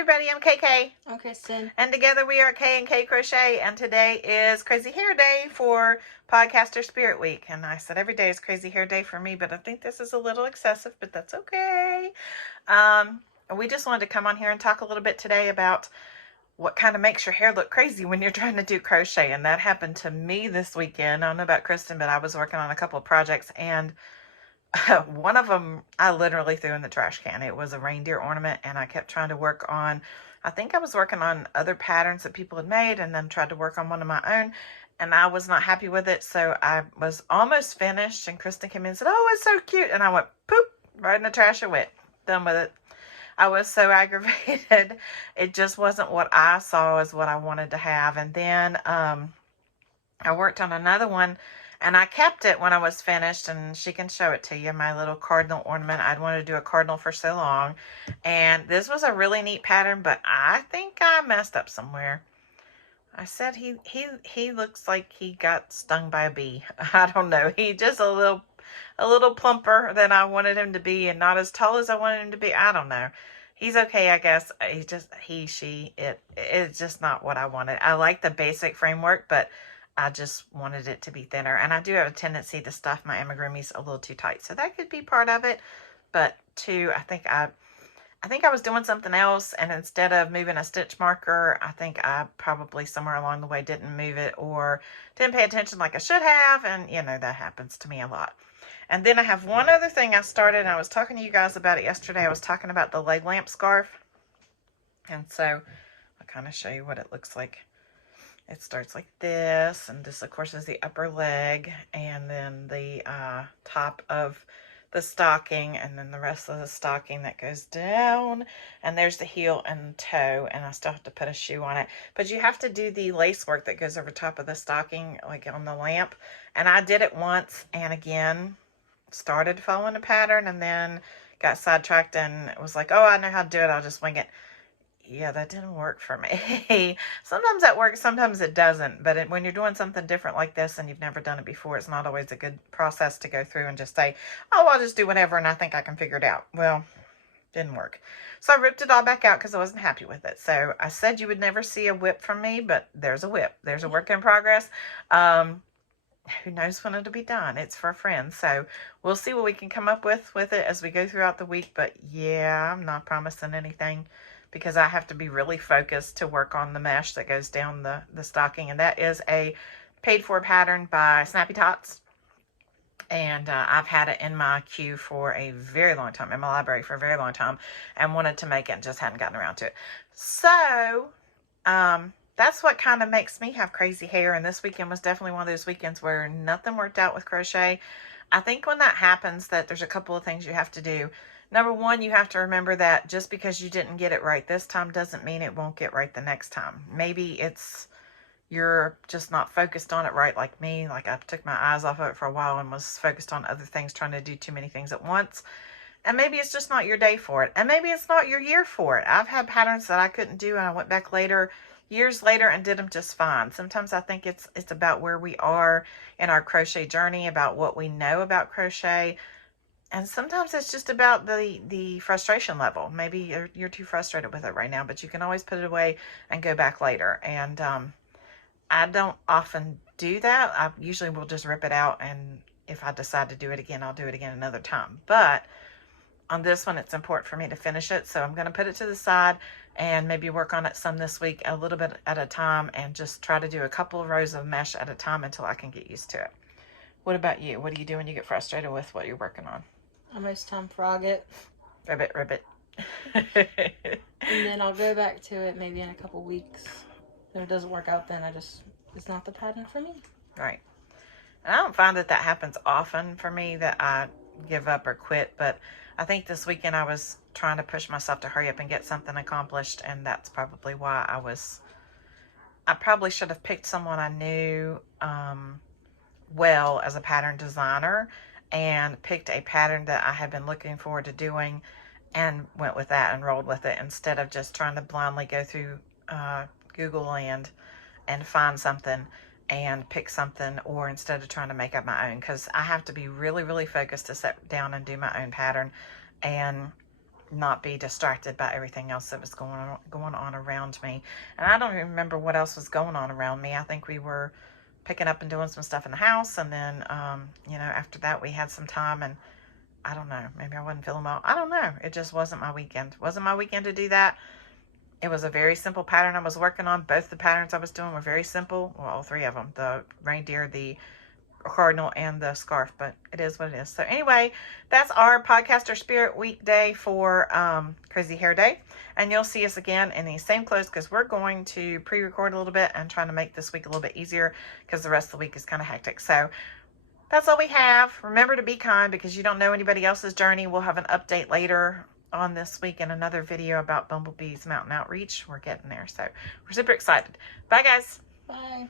everybody, I'm KK. I'm Kristen. And together we are K&K Crochet, and today is Crazy Hair Day for Podcaster Spirit Week. And I said every day is Crazy Hair Day for me, but I think this is a little excessive, but that's okay. We just wanted to come on here and talk a little bit today about what kind of makes your hair look crazy when you're trying to do crochet. And that happened to me this weekend. I don't know about Kristen, but I was working on a couple of projects, and one of them I literally threw in the trash can. It was a reindeer ornament, and I kept trying to work on, I think I was working on other patterns that people had made, and then tried to work on one of my own, and I was not happy with it. So I was almost finished, and Kristen came in and said, "Oh, it's so cute," and I went poop right in the trash. It went. Done with it. I was so aggravated. It just wasn't what I saw as what I wanted to have. And then I worked on another one, and I kept it when I was finished, and she can show it to you, my little cardinal ornament. I'd wanted to do a cardinal for so long, and this was a really neat pattern, but I think I messed up somewhere. I said he looks like he got stung by a bee. I don't know. He just a little plumper than I wanted him to be, and not as tall as I wanted him to be. I don't know. He's okay, I guess. It's just not what I wanted. I like the basic framework, but I just wanted it to be thinner. And I do have a tendency to stuff my amigurumis a little too tight. So that could be part of it. But two, I think I was doing something else, and instead of moving a stitch marker, I think I probably somewhere along the way didn't move it or didn't pay attention like I should have. And you know, that happens to me a lot. And then I have one other thing I started, and I was talking to you guys about it yesterday. I was talking about the leg lamp scarf. And so I'll kind of show you what it looks like. It starts like this, and this, of course, is the upper leg, and then the top of the stocking, and then the rest of the stocking that goes down, and there's the heel and toe, and I still have to put a shoe on it. But you have to do the lace work that goes over top of the stocking, like on the lamp, and I did it once, and again, started following a pattern, and then got sidetracked, and it was like, oh, I know how to do it, I'll just wing it. Yeah, that didn't work for me. Sometimes that works, sometimes it doesn't. But when you're doing something different like this and you've never done it before, it's not always a good process to go through and just say, oh, I'll just do whatever and I think I can figure it out. Well, didn't work. So I ripped it all back out because I wasn't happy with it. So I said you would never see a whip from me, but there's a whip. There's a work in progress. Who knows when it'll be done. It's for a friend. So we'll see what we can come up with it as we go throughout the week. But yeah, I'm not promising anything, because I have to be really focused to work on the mesh that goes down the stocking. And that is a paid for pattern by Snappy Tots. And I've had it in my queue for a very long time, in my library for a very long time, and wanted to make it and just hadn't gotten around to it. So that's what kind of makes me have crazy hair. And this weekend was definitely one of those weekends where nothing worked out with crochet. I think when that happens, that there's a couple of things you have to do. Number one, you have to remember that just because you didn't get it right this time doesn't mean it won't get right the next time. Maybe you're just not focused on it right, like me. Like I took my eyes off of it for a while and was focused on other things, trying to do too many things at once. And maybe it's just not your day for it. And maybe it's not your year for it. I've had patterns that I couldn't do, and I went back years later, and did them just fine. Sometimes I think it's about where we are in our crochet journey, about what we know about crochet. And sometimes it's just about the frustration level. Maybe you're too frustrated with it right now, but you can always put it away and go back later. And I don't often do that. I usually will just rip it out, and if I decide to do it again, I'll do it again another time. But on this one, it's important for me to finish it, so I'm going to put it to the side and maybe work on it some this week, a little bit at a time, and just try to do a couple of rows of mesh at a time until I can get used to it. What about you? What do you do when you get frustrated with what you're working on? I most time frog it. Ribbit, ribbit. And then I'll go back to it maybe in a couple weeks. If it doesn't work out, then it's not the pattern for me. Right. And I don't find that happens often for me, that I give up or quit, but I think this weekend I was trying to push myself to hurry up and get something accomplished, and that's probably why I probably should have picked someone I knew well as a pattern designer, and picked a pattern that I had been looking forward to doing and went with that and rolled with it, instead of just trying to blindly go through Google Land and find something and pick something, or instead of trying to make up my own, because I have to be really, really focused to sit down and do my own pattern. And not be distracted by everything else that was going on around me. And I don't even remember what else was going on around me. I think we were picking up and doing some stuff in the house, and then you know, after that we had some time, and I don't know, maybe I wasn't feeling well. I don't know. It just wasn't my weekend. Wasn't my weekend to do that. It was a very simple pattern I was working on. Both the patterns I was doing were very simple. Well, all three of them. The reindeer, the cardinal, and the scarf. But it is what it is. So anyway, that's our Podcaster Spirit weekday for Crazy Hair Day. And you'll see us again in these same clothes because we're going to pre-record a little bit and trying to make this week a little bit easier because the rest of the week is kind of hectic. So that's all we have. Remember to be kind because you don't know anybody else's journey. We'll have an update later on this week in another video about Bumblebee's Mountain Outreach. We're getting there. So we're super excited. Bye, guys. Bye.